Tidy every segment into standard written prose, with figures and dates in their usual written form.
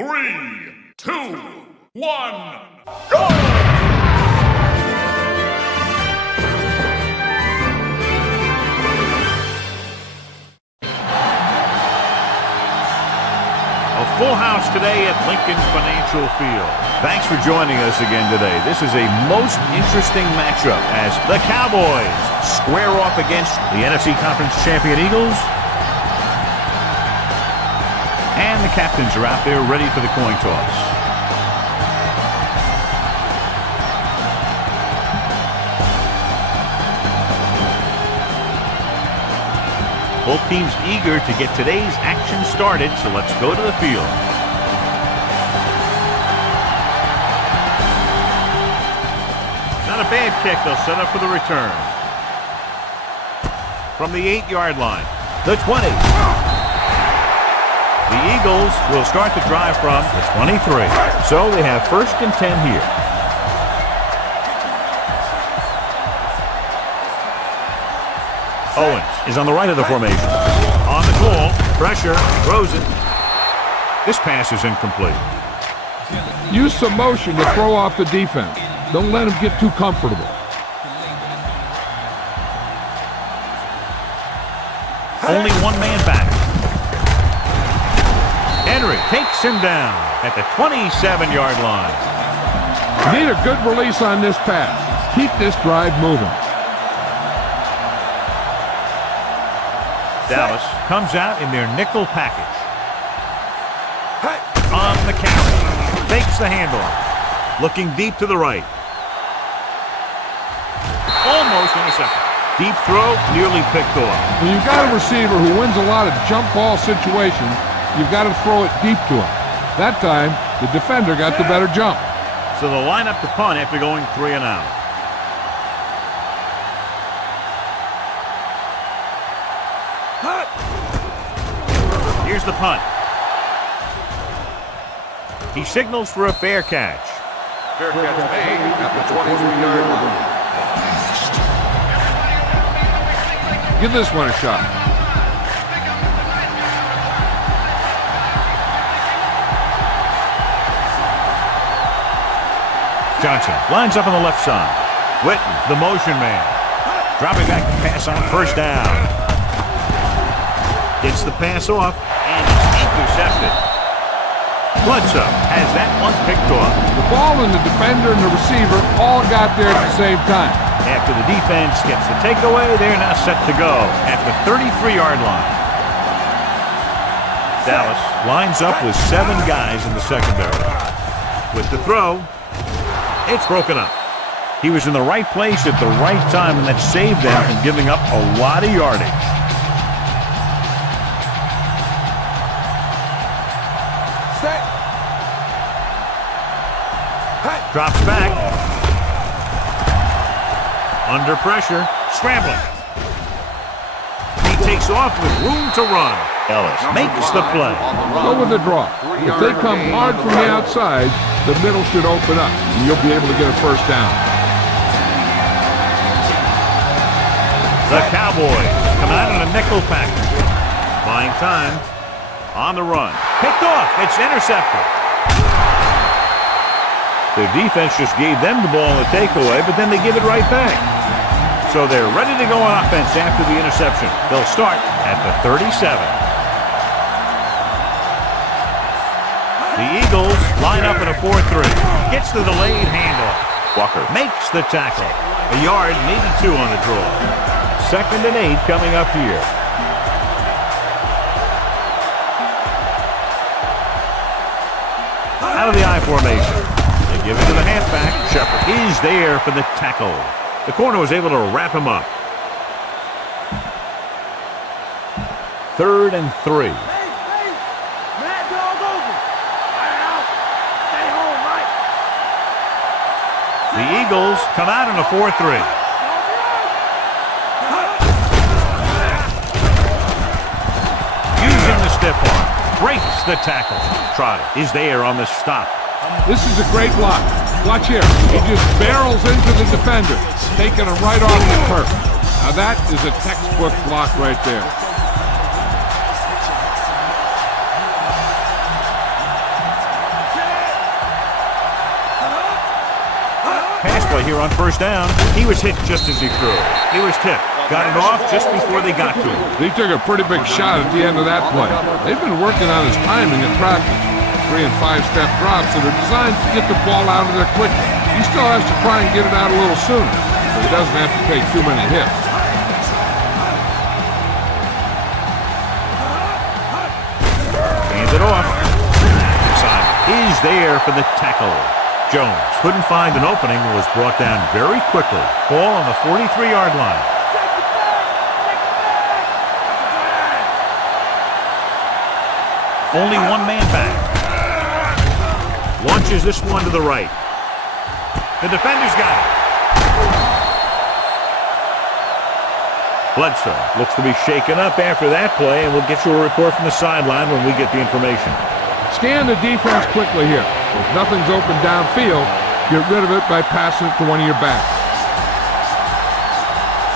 3, 2, 1, go! A full house today at Lincoln Financial Field. Thanks for joining us again today. This is a most interesting matchup as the Cowboys square off against the NFC Conference champion Eagles. And the captains are out there ready for the coin toss. Both teams eager to get today's action started, so let's go to the field. Not a bad kick. They'll set up for the return. From the 8-yard line, the 20. The Eagles will start the drive from the 23. So they have 1st and 10 here. Owens is on the right of the formation. On the call, pressure, throws it. This pass is incomplete. Use some motion to throw off the defense. Don't let them get too comfortable. Only one man back. Henry takes him down at the 27-yard line. You need a good release on this pass. Keep this drive moving. Dallas comes out in their nickel package. On the carry. Takes the handoff. Looking deep to the right. Almost intercepted. Deep throw, nearly picked off. When you've got a receiver who wins a lot of jump ball situations, you've got to throw it deep to him. That time, the defender got the better jump. So they'll line up to punt after going 3 and out. Here's the punt. He signals for a fair catch. Fair catch made at the 23-yard line. Give this one a shot. Johnson lines up on the left side. Witten, the motion man. Dropping back to pass on 1st down. Gets the pass off, and it's intercepted. Bledsoe has that one picked off. The ball and the defender and the receiver all got there at the same time. After the defense gets the takeaway, they're now set to go at the 33-yard line. Dallas lines up with 7 guys in the secondary. With the throw, it's broken up. He was in the right place at the right time, and that saved them from giving up a lot of yardage. Drops back. Under pressure. Scrambling. He takes off with room to run. Ellis makes the play. Go with the draw. If they come hard from the outside, the middle should open up, and you'll be able to get a 1st down. The Cowboys come out in a nickel package. Buying time. On the run. Picked off. It's intercepted. Their defense just gave them the ball in the takeaway, but then they give it right back. So they're ready to go on offense after the interception. They'll start at the 37. The Eagles line up in a 4-3. Gets the delayed handoff. Walker makes the tackle. A yard, maybe 2 on the draw. 2nd and 8 coming up here. Out of the I formation. They give it to the halfback. Shepard is there for the tackle. The corner was able to wrap him up. 3rd and 3. The Eagles come out in a 4-3. Using the stiff arm. Breaks the tackle. Trotter is there on the stop. This is a great block. Watch here. He just barrels into the defender, taking him right off the turf. Now that is a textbook block right there. play here on first down. He was hit just as he threw. He was tipped. Got it off just before they got to him. He took a pretty big shot at the end of that play. They've been working on his timing in practice. 3- and 5-step drops that are designed to get the ball out of there quickly. He still has to try and get it out a little sooner, but he doesn't have to take too many hits. Hands it off. Simon is there for the tackle. Jones couldn't find an opening and was brought down very quickly. Ball on the 43-yard line. Only one man back. Launches this one to the right. The defender's got it. Bledsoe looks to be shaken up after that play, and we'll get you a report from the sideline when we get the information. Scan the defense quickly here. If nothing's open downfield, get rid of it by passing it to one of your backs.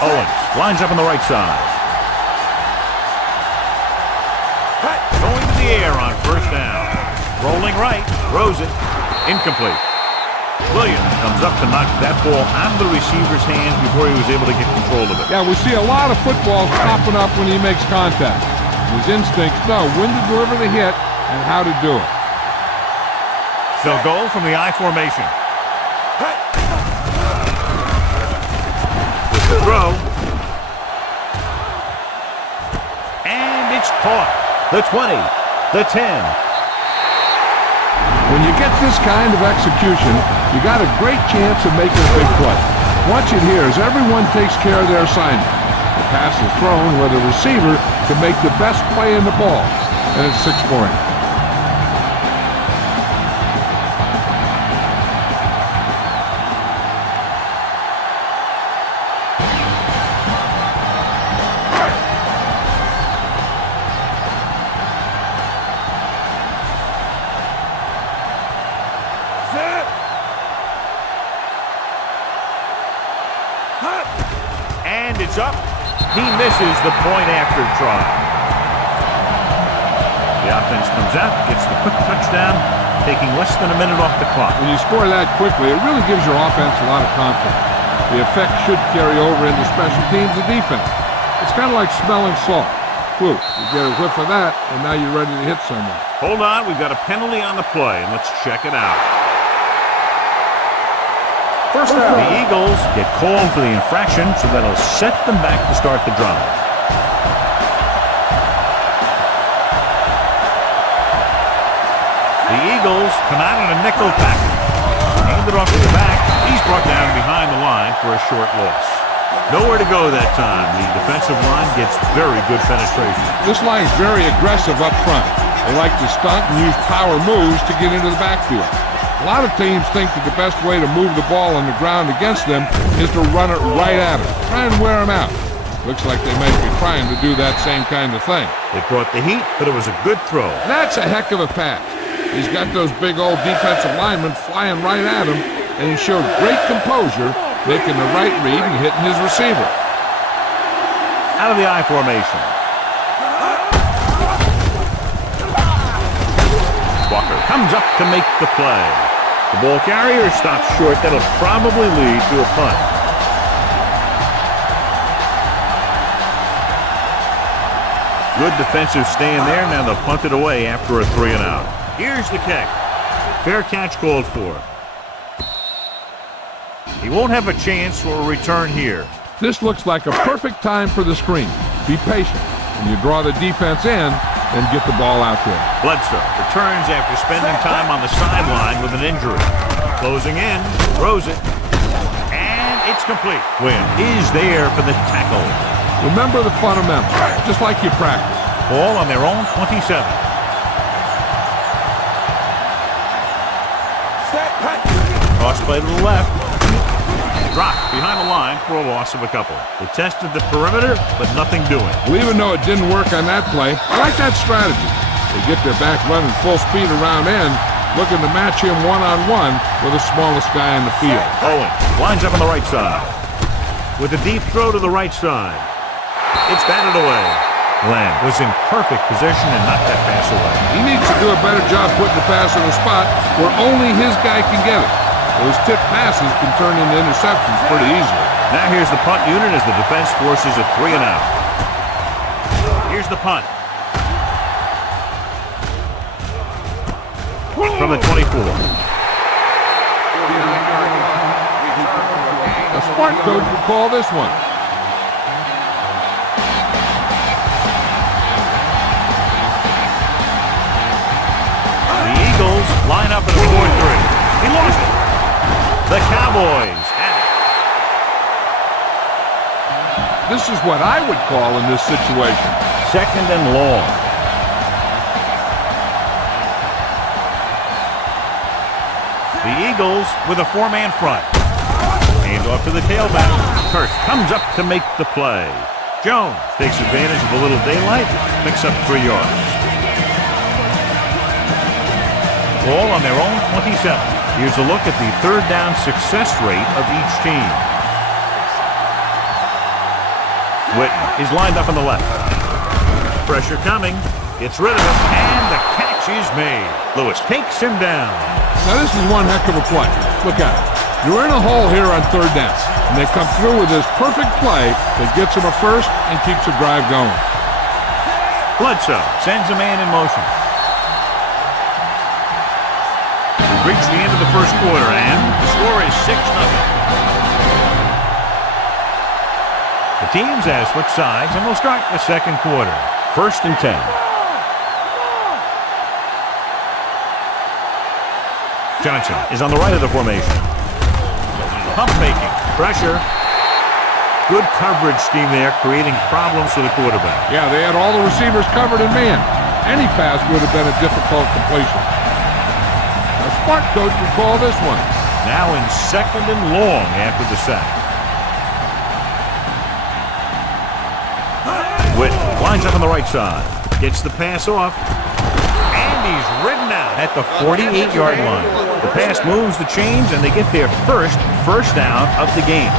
Owens lines up on the right side. Going to the air on first down. Rolling right, throws it, incomplete. Williams comes up to knock that ball out of the receiver's hands before he was able to get control of it. Yeah, we see a lot of footballs popping up when he makes contact. His instincts know when to deliver the hit and how to do it. So goal from the I formation. With the throw. And it's caught. The 20, the 10. When you get this kind of execution, you got a great chance of making a big play. Watch it here as everyone takes care of their assignment. The pass is thrown where the receiver can make the best play in the ball, and it's 6 points. And it's up. He misses the point after try. The offense comes out, gets the quick touchdown, taking less than a minute off the clock. When you score that quickly, it really gives your offense a lot of confidence. The effect should carry over into special teams and defense. It's kind of like smelling salt. Whew, you get a whiff of that, and now you're ready to hit someone. Hold on, we've got a penalty on the play, and let's check it out. First down. The Eagles get called for the infraction, so that'll set them back to start the drive. The Eagles come out in a nickel package. Hand it off to the back. He's brought down behind the line for a short loss. Nowhere to go that time. The defensive line gets very good penetration. This line's very aggressive up front. They like to stunt and use power moves to get into the backfield. A lot of teams think that the best way to move the ball on the ground against them is to run it right at them. Try and wear them out. Looks like they might be trying to do that same kind of thing. They brought the heat, but it was a good throw. That's a heck of a pass. He's got those big old defensive linemen flying right at him, and he showed great composure, making the right read and hitting his receiver. Out of the I formation. Walker comes up to make the play. The ball carrier stops short. That'll probably lead to a punt. Good defensive stand there. Now they'll punt it away after a 3 and out. Here's the kick. Fair catch called for. He won't have a chance for a return here. This looks like a perfect time for the screen. Be patient, and you draw the defense in and get the ball out there. Bledsoe returns after spending time on the sideline with an injury. Closing in, throws it, and it's complete. Wynn is there for the tackle. Remember the fundamentals, just like you practice. Ball on their own 27. Toss play to the left. Dropped behind the line for a loss of a couple. They tested the perimeter, but nothing doing. Well, even though it didn't work on that play, I like that strategy. They get their back running full speed around end, looking to match him one-on-one with the smallest guy on the field. Owen lines up on the right side. With a deep throw to the right side. It's batted away. Glenn was in perfect position and knocked that pass away. He needs to do a better job putting the pass in a spot where only his guy can get it. Those tip passes can turn into interceptions pretty easily. Now here's the punt unit as the defense forces a 3 and out. Here's the punt. From the 24. 49-yard line. Return for a gain A of smart coach would call this one. The Eagles line up in a 4-3. He lost it. The Cowboys have it. This is what I would call in this situation. 2nd and long. The Eagles with a 4-man front. Hand off to the tailback. Kart comes up to make the play. Jones takes advantage of a little daylight, picks up 3 yards. Ball on their own 27. Here's a look at the 3rd down success rate of each team. Witten is lined up on the left. Pressure coming. Gets rid of it, and the catch is made. Lewis takes him down. Now this is one heck of a play. Look at it. You're in a hole here on 3rd down, and they come through with this perfect play that gets them a first and keeps the drive going. Bledsoe sends a man in motion. We've reached the end of the first quarter, and the score is 6-0. The teams have switched sides, and we'll start the second quarter. 1st and 10. Johnson is on the right of the formation. Pump faking. Pressure. Good coverage scheme there, creating problems for the quarterback. Yeah, they had all the receivers covered in man. Any pass would have been a difficult completion. A smart coach would call this one. Now in 2nd and long after the sack. Witten lines up on the right side. Gets the pass off. And he's ridden out at the 48-yard line. The pass moves the chains, and they get their first down of the game.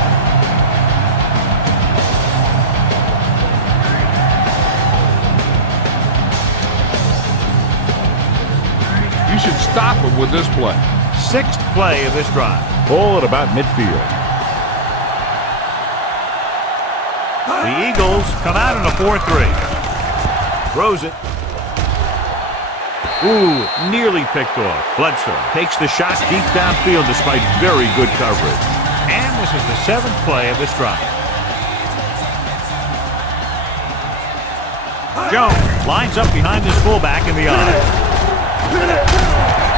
You should stop him with this play. 6th play of this drive. Ball at about midfield. The Eagles come out in a 4-3. Throws it. Ooh, nearly picked off. Bledsoe takes the shot deep downfield despite very good coverage. And this is the 7th play of this drive. Jones lines up behind his fullback in the eye.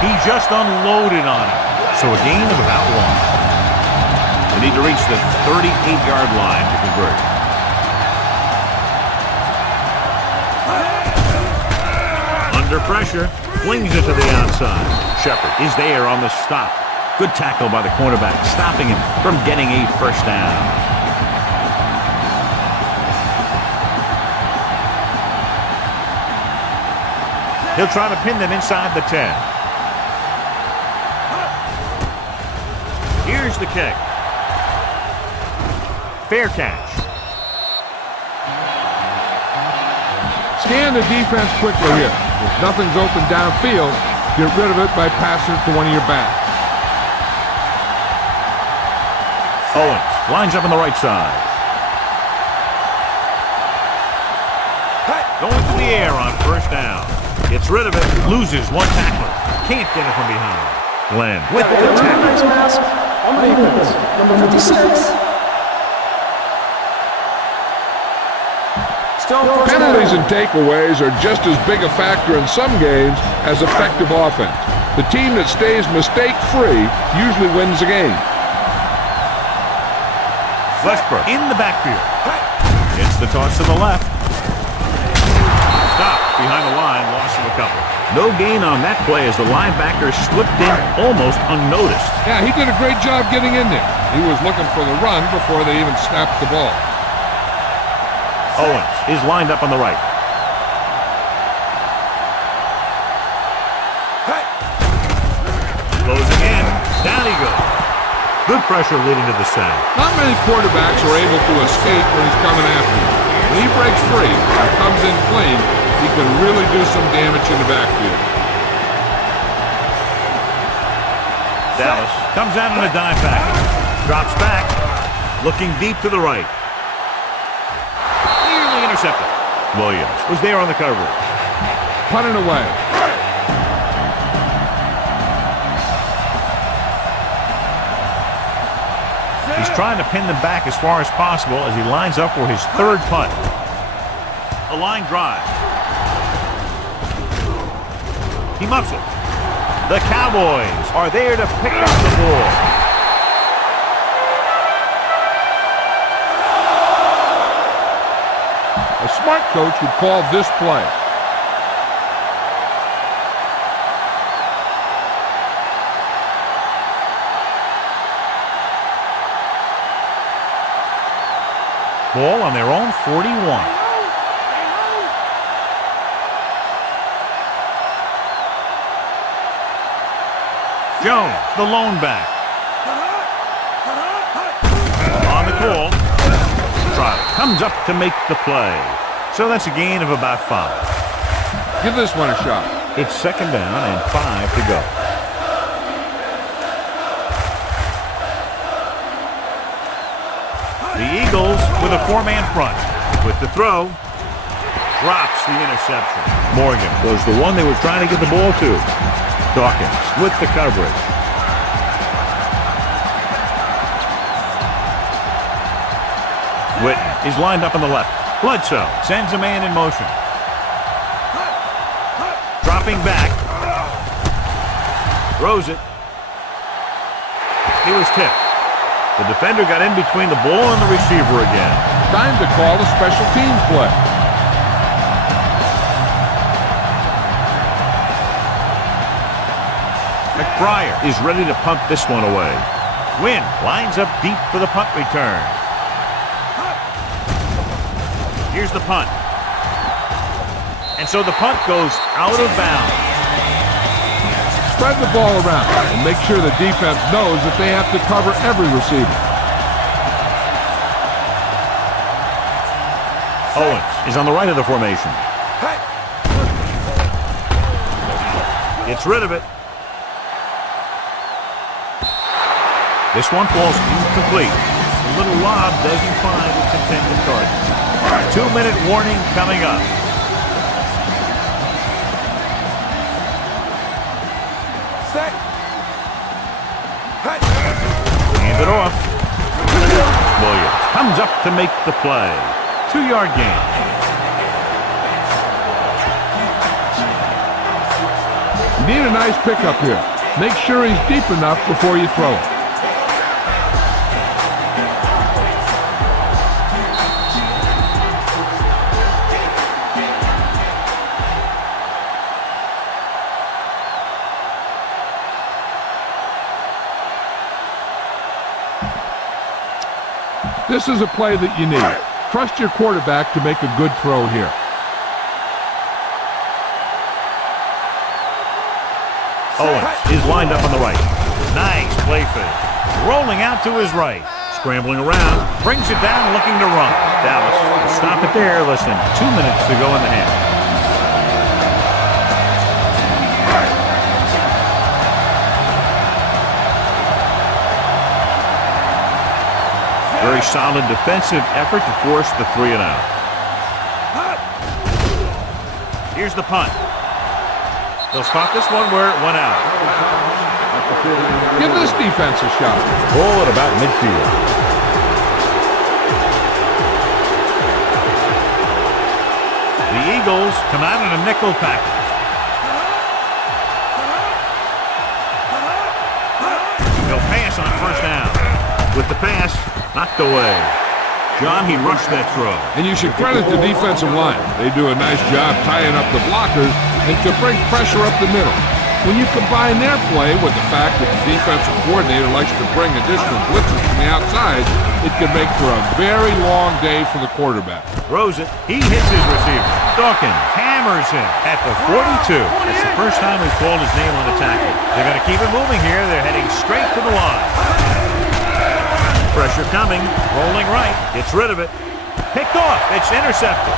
He just unloaded on him. So a gain of about 1. They need to reach the 38-yard line to convert. Under pressure, flings it to the outside. Shepard is there on the stop. Good tackle by the cornerback, stopping him from getting a first down. He'll try to pin them inside the 10. Here's the kick. Fair catch. Scan the defense quickly here. If nothing's open downfield, get rid of it by passing it to one of your backs. Owens lines up on the right side. Going to the air on first down. Gets rid of it. Loses one tackler. Can't get it from behind. Glenn with the tackle. Mask on defense. Number 56. Penalties and takeaways are just as big a factor in some games as effective offense. The team that stays mistake-free usually wins the game. Westbrook in the backfield. It's the toss to the left. Stop behind the line, loss of a couple. No gain on that play as the linebacker slipped in almost unnoticed. Yeah, he did a great job getting in there. He was looking for the run before they even snapped the ball. Owens is lined up on the right. Closing in. Down he goes. Good pressure leading to the sack. Not many quarterbacks are able to escape when he's coming after you. When he breaks free and comes in clean, he can really do some damage in the backfield. Dallas comes out in a dime package. Drops back. Looking deep to the right. Nearly intercepted. Williams was there on the coverage. Punting away. He's trying to pin them back as far as possible as he lines up for his third punt. A line drive. He muffs it. The Cowboys are there to pick up the ball. A smart coach would call this play. Ball on their own 41. Jones, the lone back. On the call. Trout comes up to make the play. So that's a gain of about 5. Give this one a shot. It's second down and 5 to go. The Eagles with a 4-man front. With the throw. Drops the interception. Morgan was the one they were trying to get the ball to. Dawkins with the coverage. Witten is lined up on the left. Bledsoe sends a man in motion. Dropping back. Throws it. He was tipped. The defender got in between the ball and the receiver again. Time to call a special teams play. McBriar is ready to punt this one away. Wynn lines up deep for the punt return. Here's the punt. And so the punt goes out of bounds. Spread the ball around and make sure the defense knows that they have to cover every receiver. Owens is on the right of the formation. Gets rid of it. This one falls incomplete. The little lob doesn't find its intended target. 2-minute warning coming up. Set. Hand it off. Williams comes up to make the play. 2-yard gain. You need a nice pickup here. Make sure he's deep enough before you throw it. This is a play that you need. Trust your quarterback to make a good throw here. Owens is lined up on the right. Nice play fake. Rolling out to his right. Scrambling around. Brings it down looking to run. Dallas will stop it there. Less than 2 minutes to go in the half. Very solid defensive effort to force the 3 and out. Here's the punt. They'll spot this one where it went out. Give this defense a shot. Ball at about midfield. The Eagles come out in a nickel package. They'll pass on first down. With the pass, knocked away. John, he rushed that throw. And you should credit the defensive line. They do a nice job tying up the blockers and to bring pressure up the middle. When you combine their play with the fact that the defensive coordinator likes to bring additional blitzes from the outside, it can make for a very long day for the quarterback. Throws it. He hits his receiver. Dawkins hammers him at the 42. That's the first time we've called his name on the tackle. They're going to keep it moving here. They're heading straight to the line. Pressure coming, rolling right, gets rid of it. Picked off, it's intercepted.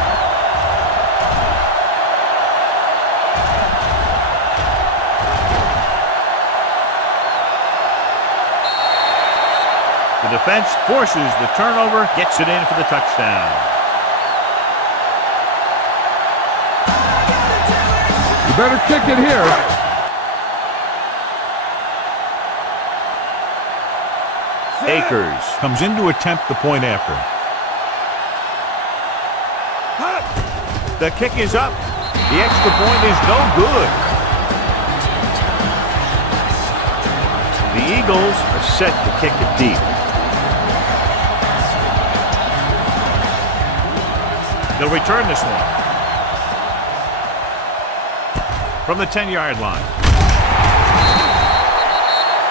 The defense forces the turnover, gets it in for the touchdown. You better kick it here. Akers comes in to attempt the point after. The kick is up. The extra point is no good. The Eagles are set to kick it deep. They'll return this one. From the 10-yard line.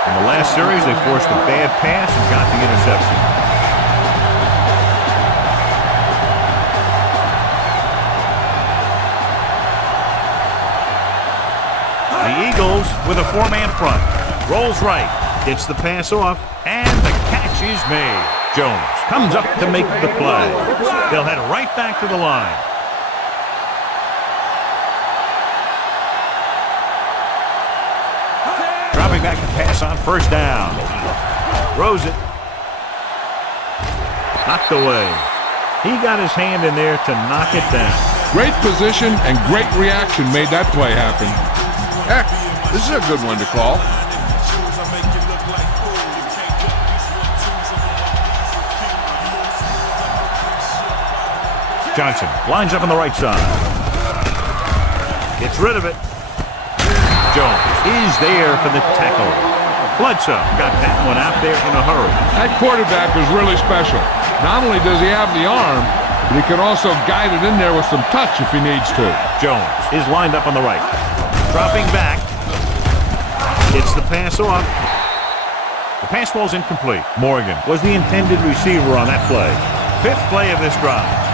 In the last series, they forced a bad pass and got the interception. The Eagles with a four-man front. Rolls right, gets the pass off, and the catch is made. Jones comes up to make the play. They'll head right back to the line. Dropping back to pass on first down. Throws it. Knocked away. He got his hand in there to knock it down. Great position and great reaction made that play happen. Heck, this is a good one to call. Johnson lines up on the right side. Gets rid of it. Jones is there for the tackle. Bledsoe got that one out there in a hurry. That quarterback is really special. Not only does he have the arm, but he can also guide it in there with some touch if he needs to. Jones is lined up on the right. Dropping back. Gets the pass off. The pass ball's incomplete. Morgan was the intended receiver on that play. Fifth play of this drive.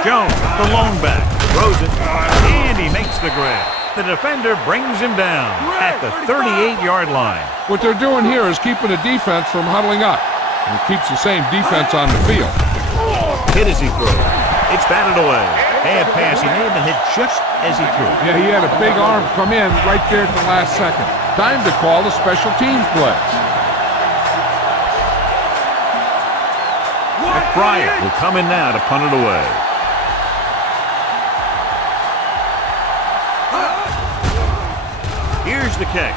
Jones, the lone back, throws it, and he makes the grab. The defender brings him down at the 38-yard line. What they're doing here is keeping the defense from huddling up. And it keeps the same defense on the field. Hit as he throws. It's batted away. Bad pass. He may have been hit just as he threw. Yeah, he had a big arm come in right there at the last second. Time to call the special teams play. Fryer will come in now to punt it away. Here's the kick.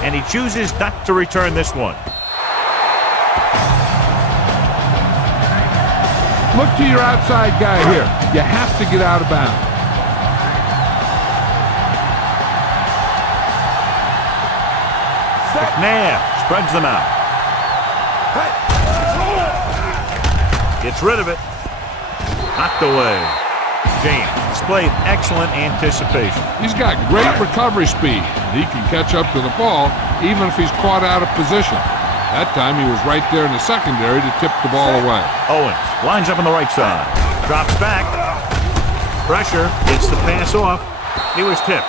And he chooses not to return this one. Look to your outside guy here. You have to get out of bounds. McNabb spreads them out. Gets rid of it. Knocked away. James displayed excellent anticipation. He's got great recovery speed. He can catch up to the ball even if he's caught out of position. That time he was right there in the secondary to tip the ball away. Owens lines up on the right side. Drops back. Pressure. Gets the pass off. He was tipped.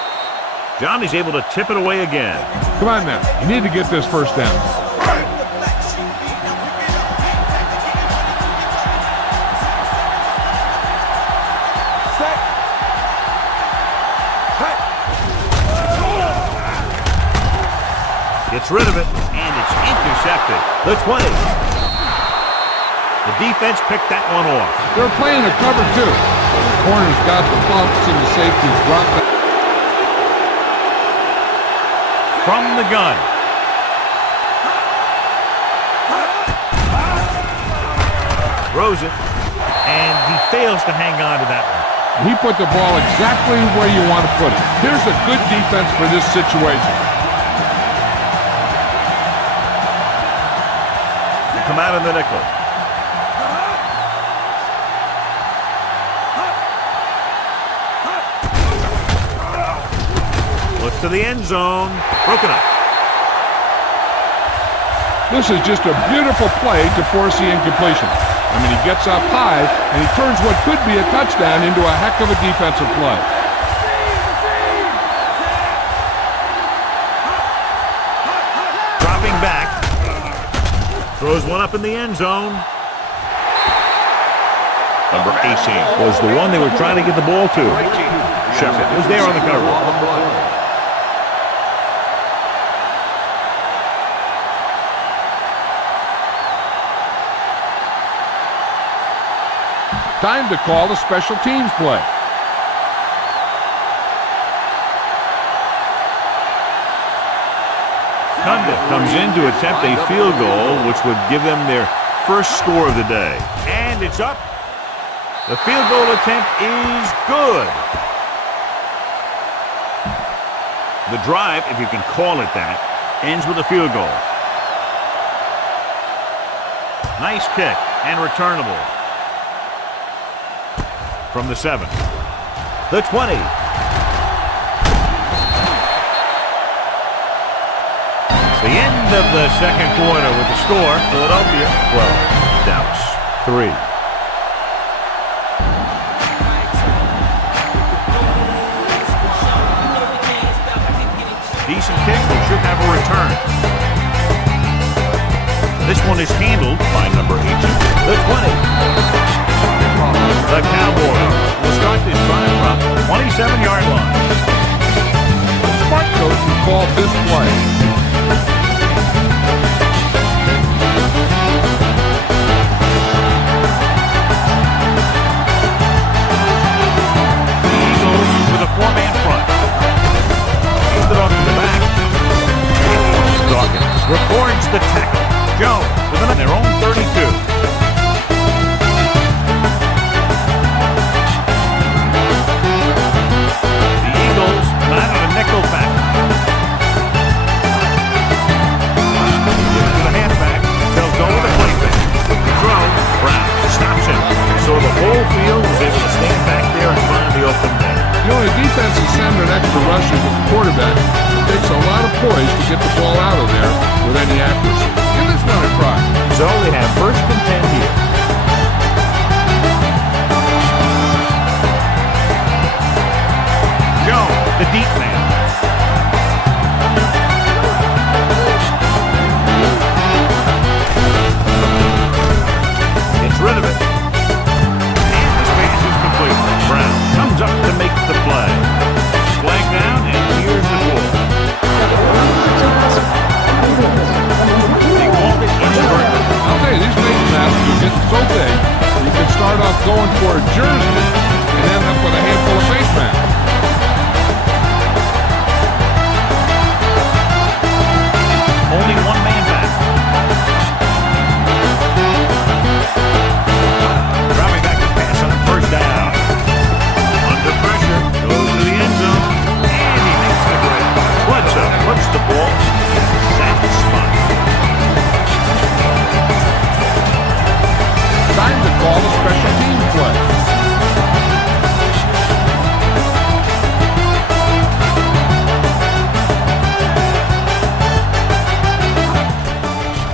Johnny's able to tip it away again. Come on now. You need to get this first down. Gets rid of it, and it's intercepted. The 20. The defense picked that one off. They're playing a cover two. The corner's got the bumps and the safety's dropped back. From the gun. Throws it, and he fails to hang on to that one. He put the ball exactly where you want to put it. Here's a good defense for this situation. Come out in the nickel. Looks to the end zone. Broken up. This is just a beautiful play to force the incompletion. I mean, he gets up high, and he turns what could be a touchdown into a heck of a defensive play. Dropping back. Throws one up in the end zone. Number 18 was the one they were trying to get the ball to. intercepted. It was there on the cover. On the play. Time to call the special teams play. Condit comes in to attempt a field goal, which would give them their first score of the day. And it's up. The field goal attempt is good. The drive, if you can call it that, ends with a field goal. Nice kick and returnable. From the 7. The 20. It's the end of the second quarter with the score. Philadelphia 12. Dallas 3. Decent kick, we should have a return. This one is handled by number 18. The 20. The Cowboys will start this drive from 27-yard line. The smart coach who called this play. The Eagles with a 4-man front. Handed off to the back. Dawkins records the tackle. Jones within their own 32. Nickel back. Give it to the halfback. They'll go with the playback. The throw. Brown stops him. So the whole field was able to stand back there and find the open man. You know, the defense is sending extra rushers with the quarterback. It takes a lot of poise to get the ball out of there with any accuracy. Give this one a try. So they have first and 10 here. Jones, the deep man. Rid of it. And this pass is complete. Brown comes up to make the play. Flag down, and here's the goal. They called it inadvertent. I'll tell you, these face masks are getting so big, you can start off going for a jersey and end up with a handful of face masks. Only one man back. Dropping back to pass on first down. Under pressure, goes to the end zone, and he makes the break. Bledsoe puts the ball in the exact spot. Time to call the special team play.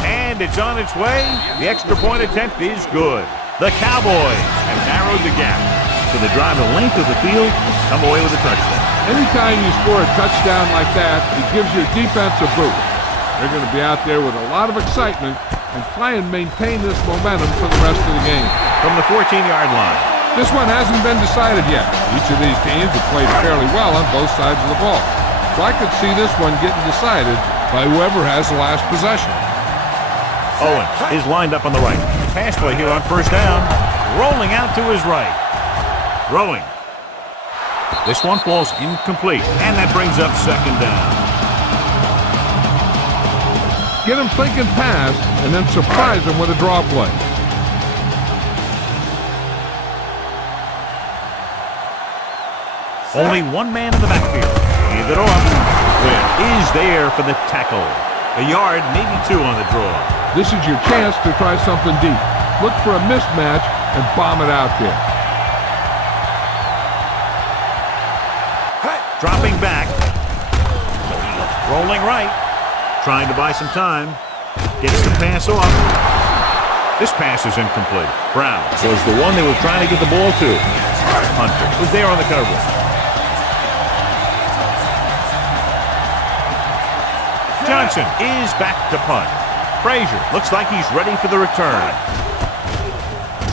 And it's on its way. The extra point attempt is good. The Cowboys have narrowed the gap. So they drive the length of the field, come away with a touchdown. Anytime you score a touchdown like that, it gives your defense a boost. They're going to be out there with a lot of excitement and try and maintain this momentum for the rest of the game. From the 14-yard line. This one hasn't been decided yet. Each of these teams have played fairly well on both sides of the ball. So I could see this one getting decided by whoever has the last possession. Owens is lined up on the right. Pass play here on first down. Rolling out to his right. Throwing. This one falls incomplete, and that brings up second down. Get him thinking pass, and then surprise him with a draw play. Only one man in the backfield. Hand it off. Wynn is there for the tackle. A yard, maybe two on the draw. This is your chance to try something deep. Look for a mismatch and bomb it out there. Dropping back. Rolling right. Trying to buy some time. Gets the pass off. This pass is incomplete. Brown was the one they were trying to get the ball to. Hunter was there on the cover. Johnson is back to punt. Frazier looks like he's ready for the return.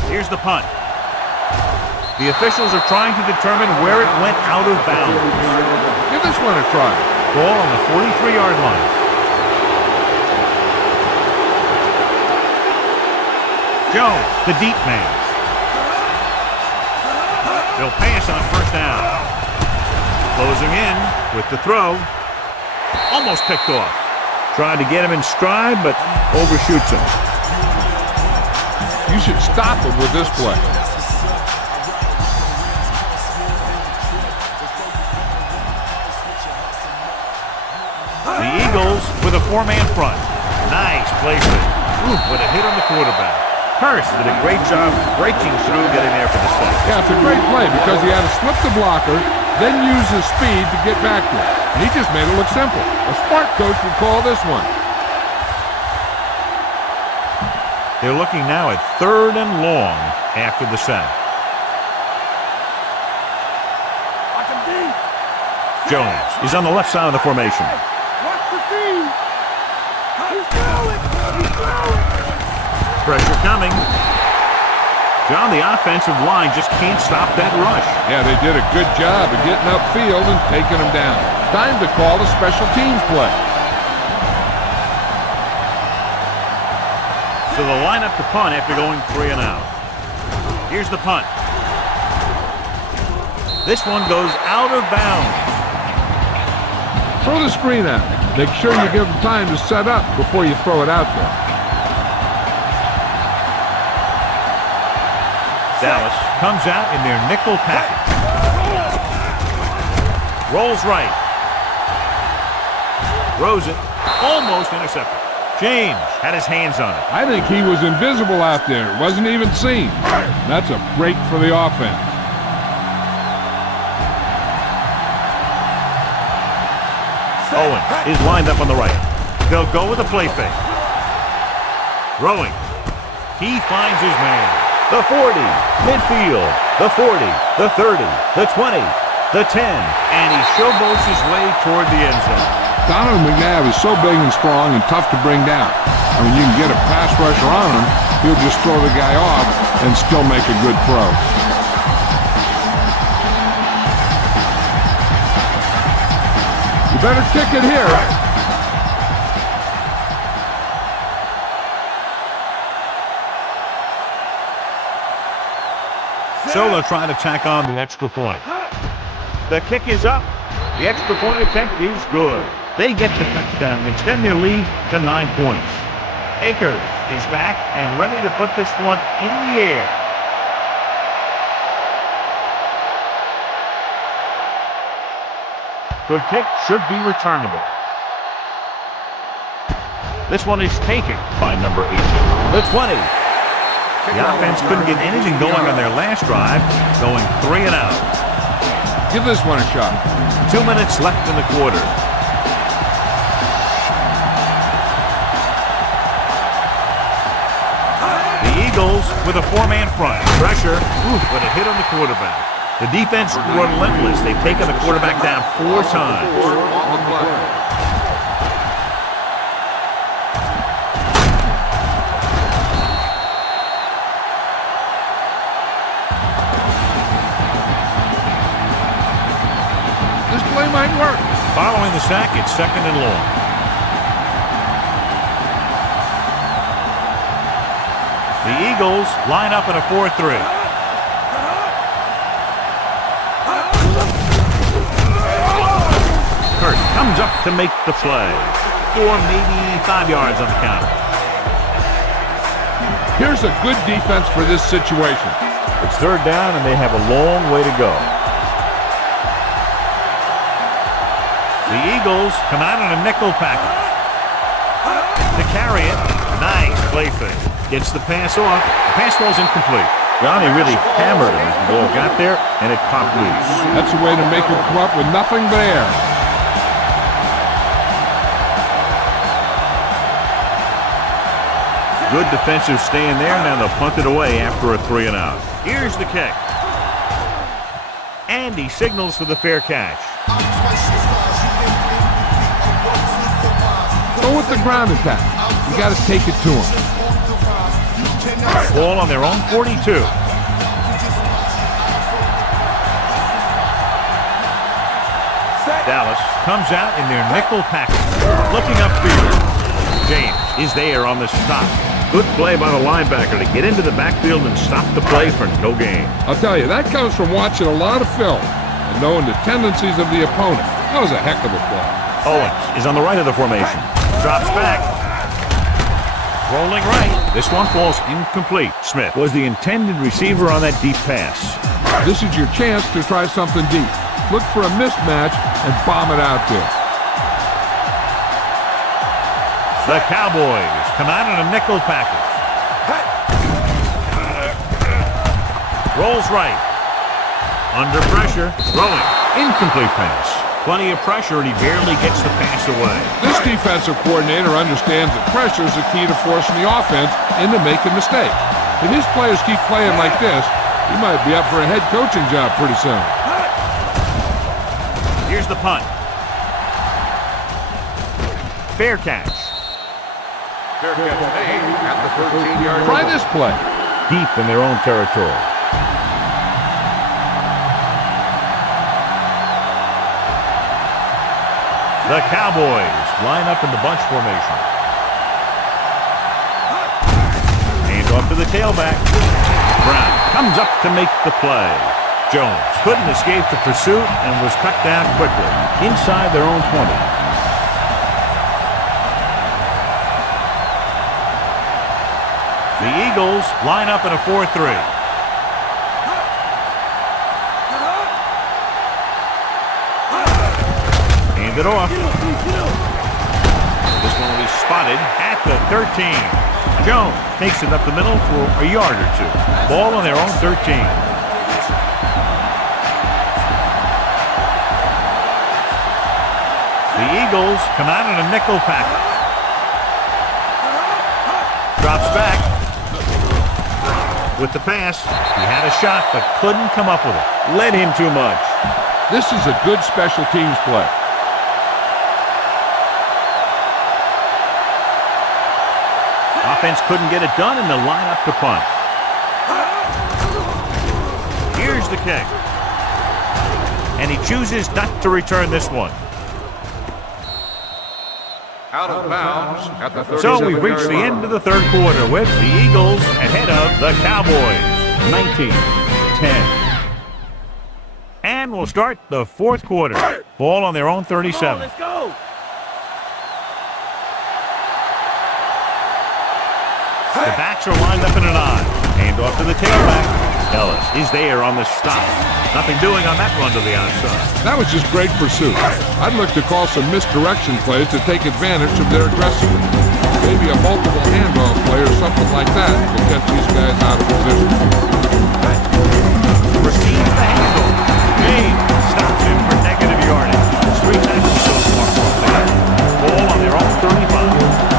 Here's the punt. The officials are trying to determine where it went out of bounds. Give this one a try. Ball on the 43-yard line. Jones, the deep man. They'll pass on first down. Closing in with the throw. Almost picked off. Tried to get him in stride, but overshoots him. You should stop him with this play. The Eagles with a four-man front. Nice play fake. With a hit on the quarterback. Hurst did a great job breaking through, getting there for the sack. Yeah, it's a great play because he had to slip the blocker, then use his speed to get back to it. And he just made it look simple. A smart coach would call this one. They're looking now at 3rd and long after the sack. Jones is on the left side of the formation. Pressure coming. John, the offensive line just can't stop that rush. Yeah, they did a good job of getting upfield and taking them down. Time to call the special teams play. So they'll line up to punt after going 3 and out. Here's the punt. This one goes out of bounds. Throw the screen out. Make sure you give them time to set up before you throw it out there. Dallas comes out in their nickel package. Rolls right. Throws it. Almost intercepted. James had his hands on it. I think he was invisible out there. Wasn't even seen. That's a break for the offense. Owen is lined up on the right. They'll go with a play fake. Throwing. He finds his man. The 40, midfield, the 40, the 30, the 20, the 10, and he showboats his way toward the end zone. Donovan McNabb is so big and strong and tough to bring down. I mean, you can get a pass rusher on him, he'll just throw the guy off and still make a good throw. You better kick it here. So they'll try to tack on the extra point. The kick is up. The extra point attempt is good. They get the touchdown and extend their lead to 9 points. Akers is back and ready to put this one in the air. The kick should be returnable. This one is taken by number 18. The 20. The offense couldn't get anything going on their last drive, going 3 and out. Give this one a shot. 2 minutes left in the quarter. The Eagles with a four-man front. Pressure, but a hit on the quarterback. The defense relentless. They've taken the quarterback down 4 times. Might work. Following the sack, it's 2nd and long. The Eagles line up in a 4-3. Kart comes up to make the play. 4, maybe 5 yards on the counter. Here's a good defense for this situation. It's 3rd down, and they have a long way to go. The Eagles come out in a nickel package. To carry it, nice play fake. Gets the pass off. The pass ball's incomplete. Johnny really hammered him as the ball got there, and it popped loose. That's a way to make him come up with nothing but air. Good defensive stand there. Now they'll punt it away after a 3 and out. Here's the kick. And he signals for the fair catch. Go with the ground attack. You got to take it to him. Ball on their own 42. Ellis comes out in their nickel package. Looking upfield. James is there on the stop. Good play by the linebacker to get into the backfield and stop the play for no gain. I'll tell you, that comes from watching a lot of film and knowing the tendencies of the opponent. That was a heck of a play. Owens is on the right of the formation. Drops back. Rolling right. This one falls incomplete. Smith was the intended receiver on that deep pass. This is your chance to try something deep. Look for a mismatch and bomb it out there. The Cowboys come out in a nickel package. Rolls right. Under pressure. Throwing. Incomplete pass. Plenty of pressure, and he barely gets the pass away. This defensive coordinator understands that pressure is the key to forcing the offense into making mistakes. If his players keep playing like this, he might be up for a head coaching job pretty soon. Here's the punt. Fair catch. Fair catch made at the 13-yard line. Try this play. Deep in their own territory. The Cowboys line up in the bunch formation. Hands off to the tailback. Brown comes up to make the play. Jones couldn't escape the pursuit and was cut down quickly inside their own 20. The Eagles line up in a 4-3. Hand it off. This one will be spotted at the 13. Jones takes it up the middle for a yard or two. Ball on their own 13. The Eagles come out in a nickel package. Drops back. With the pass, he had a shot but couldn't come up with it. Led him too much. This is a good special teams play. Offense couldn't get it done, and they'll line up to punt. Here's the kick. And he chooses not to return this one. Out of bounds at the 37-yard So we've reached the end of the third quarter with the Eagles ahead of the Cowboys, 19-10. And we'll start the fourth quarter. Ball on their own 37. Let's go. The backs are lined up in an I. Hand off to the tailback. Ellis is there on the stop. Nothing doing on that run to the outside. That was just great pursuit. I'd look to call some misdirection plays to take advantage of their aggressiveness. Maybe a multiple handoff play or something like that to get these guys out of position. Receives the handle. James stops him for negative yardage. 3 tackles so far for them. Ball on their own 35.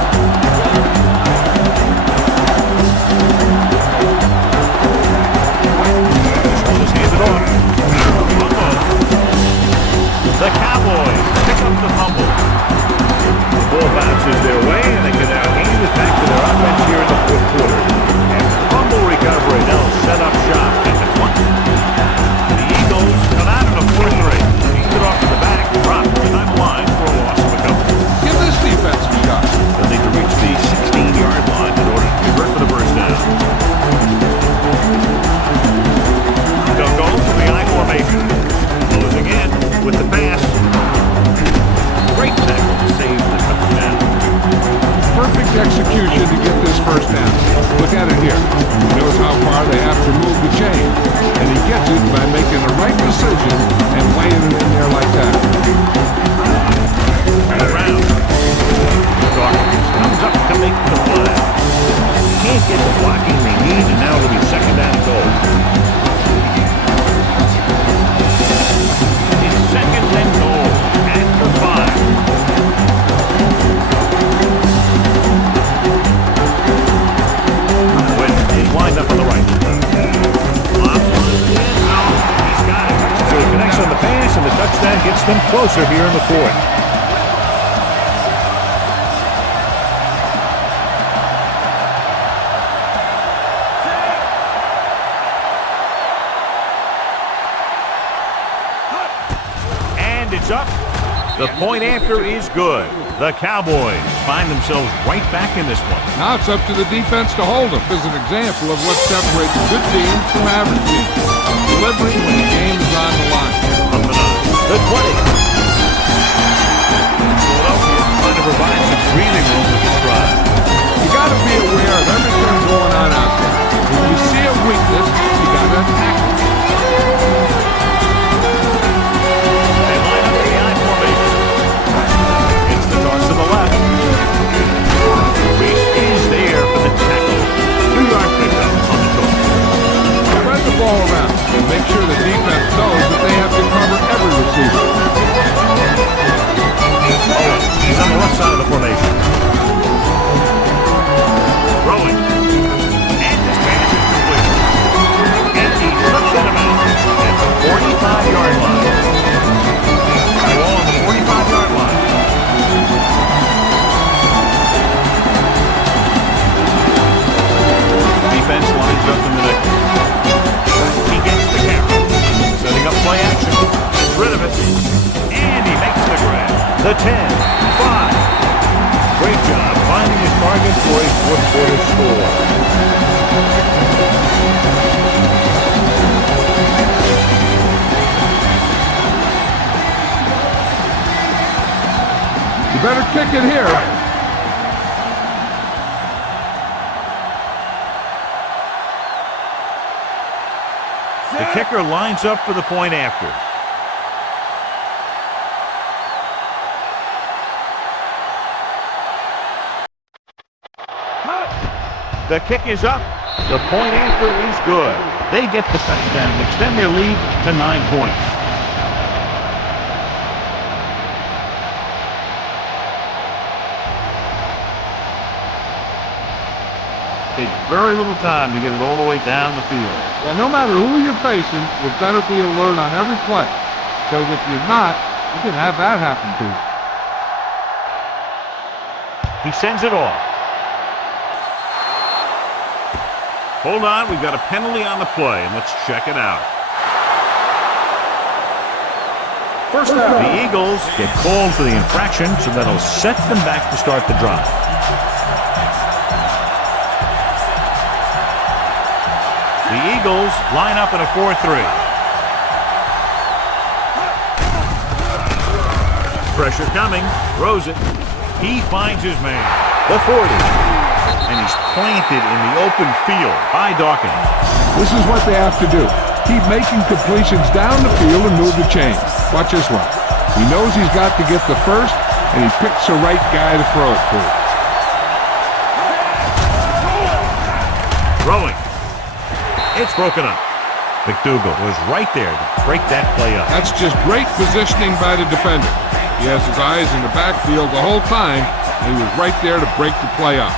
The Cowboys pick up the fumble. The ball bounces their way, and they can now hand it back to their offense here in the fourth quarter. After the fumble recovery, they'll set up shop at the 20. The Eagles come out in a 4-3. Hands it off to the back, dropped behind the line for a loss of a couple. Give this defense a shot. They'll need to reach the 16-yard line in order to convert for the first down. They'll go from the I formation. Closing in with the pass. Great tackle to save the touchdown. Perfect execution to get this first down. Look at it here. He knows how far they have to move the chain. And he gets it by making the right decision and laying it in there like that. Around. Dawkins comes up to make the play. Can't get the blocking they need, and now it'll be second down goal. It's second and goal at the 5. He's lined up on the right. Lobs one in the end zone. He's got it. So he connects on the pass, and the touchdown gets them closer here in the fourth. It's up, The point after is good. The Cowboys find themselves right back in this one. Now it's up to the defense to hold them. As an example of what separates good teams from average teams. Delivering when the game is on the line. Up and on. The 20. Philadelphia trying to provide some breathing room with this drive. You got to be aware of everything going on out there. If you see a weakness, you got to attack it. They line up in the I formation. It's the toss to the left. Reese is there for the tackle. 2-yard pickup on the toss. Spread the ball around and make sure the defense knows that they have to cover every receiver. Owen, he's on the left side of the formation. Throwing. And this pass is complete. And he touched that amount at the 45-yard line. Ball on the 45-yard line. Defense lines up in the nickel. He gets the carry. Setting up play action. Gets rid of it. And he makes the grab. The 10, 5. Great job finding his target for a fourth-quarter score. You better kick it here. The kicker lines up for the point after. The kick is up. The point after is good. They get the touchdown and extend their lead to 9 points. Takes very little time to get it all the way down the field. Yeah, no matter who you're facing, you better be alert on every play. Because if you're not, you can have that happen to you. He sends it off. Hold on, we've got a penalty on the play, and let's check it out. First down. The Eagles get called for the infraction, so that'll set them back to start the drive. The Eagles line up in a 4-3. Pressure coming, throws it. He finds his man, the 40. And he's planted in the open field by Dawkins. This is what they have to do. Keep making completions down the field and move the chains. Watch this one. He knows he's got to get the first, and he picks the right guy to throw it to. Throwing. It's broken up. McDougal was right there to break that play up. That's just great positioning by the defender. He has his eyes in the backfield the whole time, and he was right there to break the play up.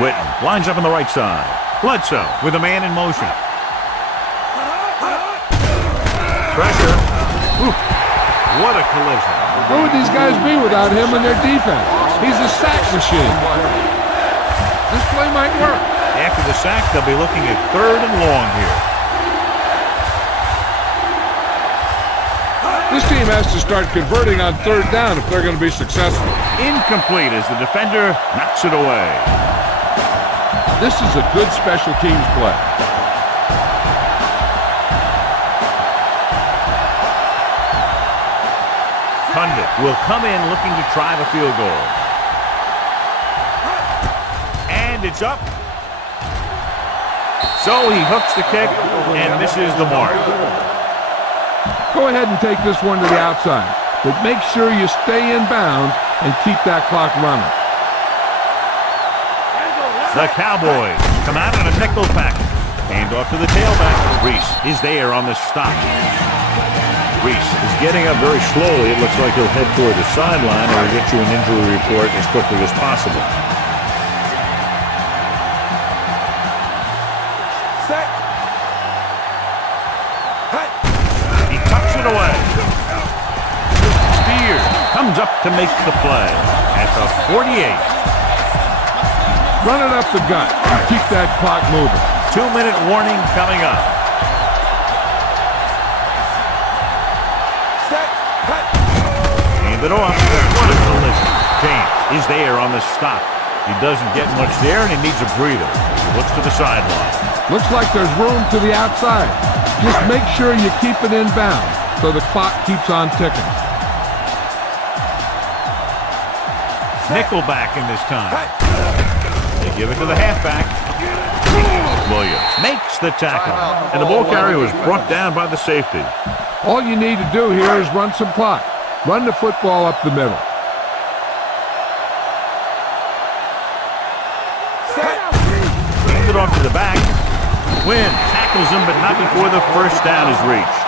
Witten lines up on the right side. Bledsoe with a man in motion. Pressure. Ooh, what a collision. Who would these guys be without him and their defense? He's a sack machine. This play might work. After the sack, they'll be looking at 3rd and long here. This team has to start converting on 3rd down if they're going to be successful. Incomplete as the defender knocks it away. This is a good special teams play. Pundit will come in looking to try the field goal. And it's up. So he hooks the kick and misses the mark. Go ahead and take this one to the outside, but make sure you stay in bounds and keep that clock running. The Cowboys come out in a nickel package. Hand off to the tailback. Reese is there on the stop. Reese is getting up very slowly. It looks like he'll head toward the sideline or get you an injury report as quickly as possible. Set. He tucks it away. Spears comes up to make the play at the 48. Run it up the gut and keep that clock moving. 2-minute warning coming up. Hands it off. What a collision. James is there on the stop. He doesn't get much there, and he needs a breather. He looks to the sideline. Looks like there's room to the outside. Just make sure you keep it inbound so the clock keeps on ticking. Nickelback in this time. They give it to the halfback. Williams makes the tackle. And the ball carrier was brought down by the safety. All you need to do here is run some clock. Run the football up the middle. Hands it off to the back. Quinn tackles him, but not before the first down is reached.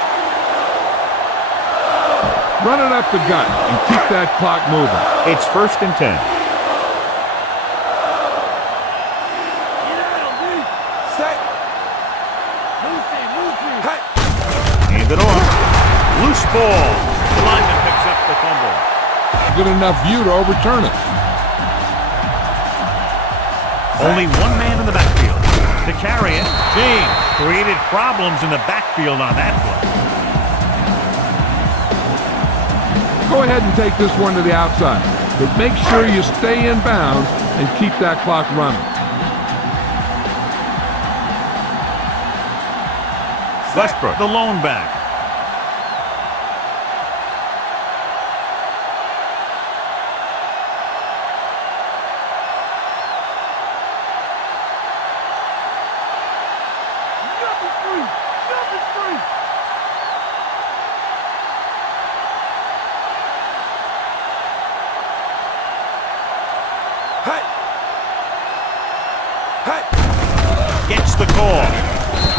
Run it up the gut and keep that clock moving. It's 1st and 10. Hand it off. Loose ball. The lineman picks up the fumble. Good enough view to overturn it. Only one man in the backfield to carry it. James created problems in the backfield on that play. Go ahead and take this one to the outside, but make sure you stay in bounds and keep that clock running. Westbrook, the lone back. Gets the call.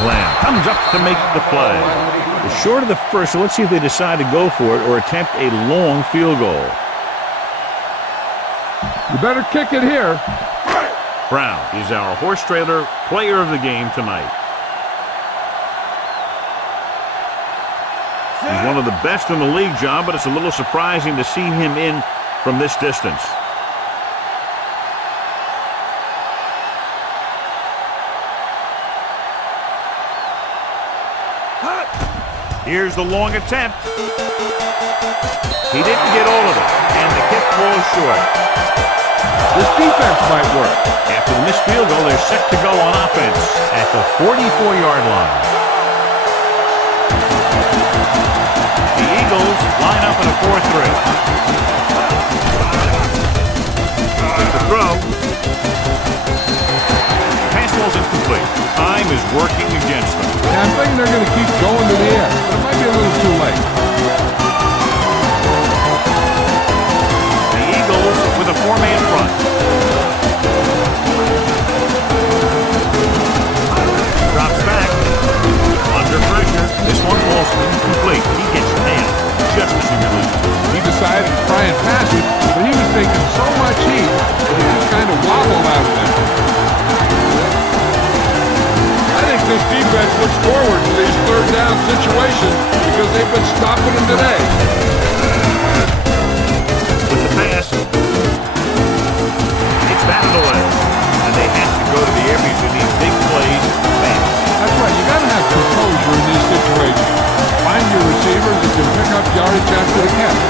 Lamb comes up to make the play. It's short of the first, so let's see if they decide to go for it or attempt a long field goal. You better kick it here. Brown is our horse trailer player of the game tonight. He's one of the best in the league, John, but it's a little surprising to see him in from this distance. Here's the long attempt. He didn't get all of it, and the kick falls short. This defense might work. After the missed field goal, they're set to go on offense at the 44-yard line. The Eagles line up in a 4-3. The throw. Pass ball's incomplete. Time is working against them. Yeah, I'm thinking they're going to keep going to the air. It might be a little too late. The Eagles with a 4-man front. Drops back. Under pressure. This one falls incomplete. He gets nailed just as he releases it. He decided to try and pass it, but he was taking so much heat that he just kind of wobbled out of there. I think this defense looks forward to these third down situations because they've been stopping them today. With the pass, it's batted away. And they have to go to the air because they need big plays fast. That's right. You got to have composure in these situations. Find your receivers that can pick up yardage after the catch.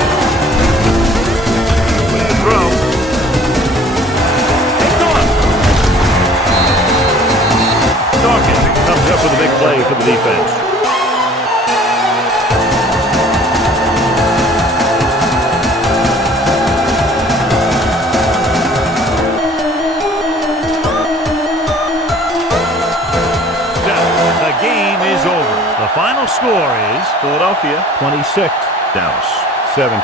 With the throw. It's gone. Dawkins comes up with a big play for the defense. The game is over. The final score is Philadelphia 26, Dallas 17.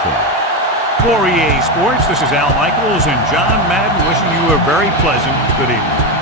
For EA Sports, this is Al Michaels and John Madden wishing you a very pleasant good evening.